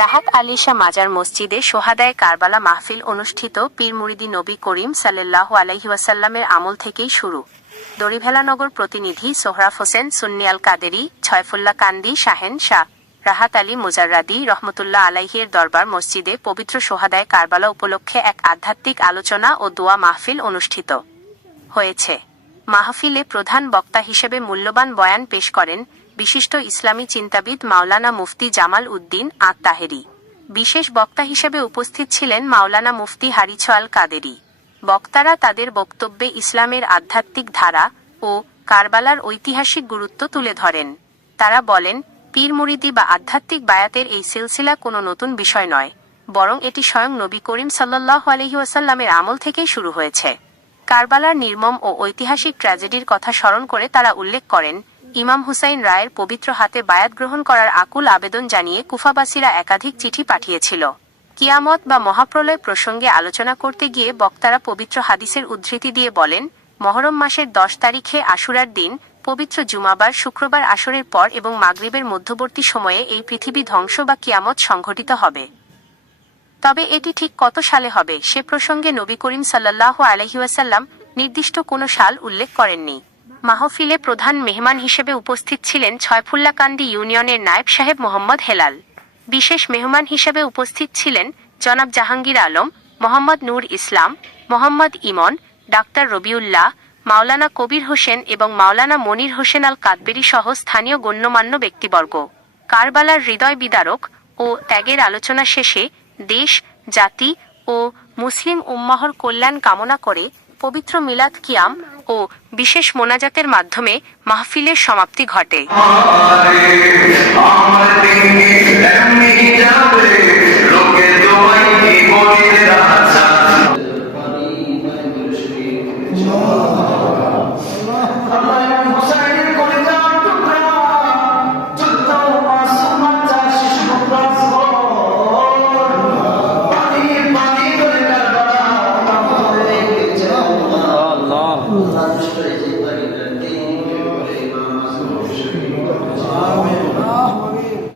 রাহাত আলী শাহ মাজার মসজিদে সোহাদায়ে কারবালা মাহফিল অনুষ্ঠিত পীর মুরিদি নবী করিম সাল্লাল্লাহু আলাইহি ওয়াসাল্লামের আমল থেকেই শুরু। দড়িভেলানগর প্রতিনিধি সোহরাফ হোসেন সুন্নি আল কাদেরী, ছয়ফুল্লাহ কান্দি শাহেন শাহ রাহাত আলী মুজাররাদি রহমতুল্লাহ আলাইহির দরবার মসজিদে পবিত্র সোহাদায়ে কারবালা উপলক্ষে এক আধ্যাত্মিক আলোচনা ও দোয়া মাহফিল অনুষ্ঠিত হয়েছে। মাহফিলে প্রধান বক্তা হিসেবে মূল্যবান বয়ান পেশ করেন বিশিষ্ট ইসলামী চিন্তাবিদ মাওলানা মুফতি জামাল উদ্দিন আত-তাহেরি। বিশেষ বক্তা হিসেবে উপস্থিত ছিলেন মাওলানা মুফতি হারিছ আল কাদেরী। বক্তারা তাদের বক্তব্যে ইসলামের আধ্যাত্মিক ধারা ও কারবালার ঐতিহাসিক গুরুত্ব তুলে ধরেন। তারা বলেন, পীর মুরিদি বা আধ্যাত্মিক বায়াতের এই সিলসিলা কোনো নতুন বিষয় নয়, বরং এটি স্বয়ং নবী করিম সাল্লাল্লাহু আলাইহি ওয়াসাল্লামের আমল থেকেই শুরু হয়েছে। কারবালার নির্মম ও ঐতিহাসিক ট্র্যাজেডির কথা স্মরণ করে তারা উল্লেখ করেন, ইমাম হুসাইন রায়ের পবিত্র হাতে বায়াত গ্রহণ করার আকুল আবেদন জানিয়ে কুফাবাসীরা একাধিক চিঠি পাঠিয়েছিল। কিয়ামত বা মহাপ্রলয় প্রসঙ্গে আলোচনা করতে গিয়ে বক্তারা পবিত্র হাদিসের উদ্ধৃতি দিয়ে বলেন, মহরম মাসের 10 তারিখে আশুরার দিন, পবিত্র জুমাবার শুক্রবার আসরের পর এবং মাগরিবের মধ্যবর্তী সময়ে এই পৃথিবী ধ্বংস বা কিয়ামত সংঘটিত হবে। তবে এটি ঠিক কত সালে হবে সে প্রসঙ্গে নবী করিম সাল্লাল্লাহু আলাইহি ওয়াসাল্লাম নির্দিষ্ট কোনো সাল উল্লেখ করেননি। মাহফিলে প্রধান মেহমান হিসেবে উপস্থিত ছিলেন ছয়ফুল্লাহ কান্দি ইউনিয়নের নায়েব সাহেব মোহাম্মদ হেলাল। বিশেষ মেহমান হিসেবে উপস্থিত ছিলেন জনাব জাহাঙ্গীর আলম, মোহাম্মদ নূর ইসলাম, মোহাম্মদ ইমন, ডাক্তার রবিউল্লাহ, মাওলানা কবির হোসেন এবং মাওলানা মনির হোসেন আল কাদবেরি সহ স্থানীয় গণ্যমান্য ব্যক্তিবর্গ। কারবালার হৃদয় বিদারক ও ত্যাগের আলোচনা শেষে দেশ, জাতি ও মুসলিম উম্মাহর কল্যাণ কামনা করে পবিত্র মিলাদ কিয়াম ও বিশেষ মোনাজাতের মাধ্যমে মাহফিলের সমাপ্তি ঘটে। Allah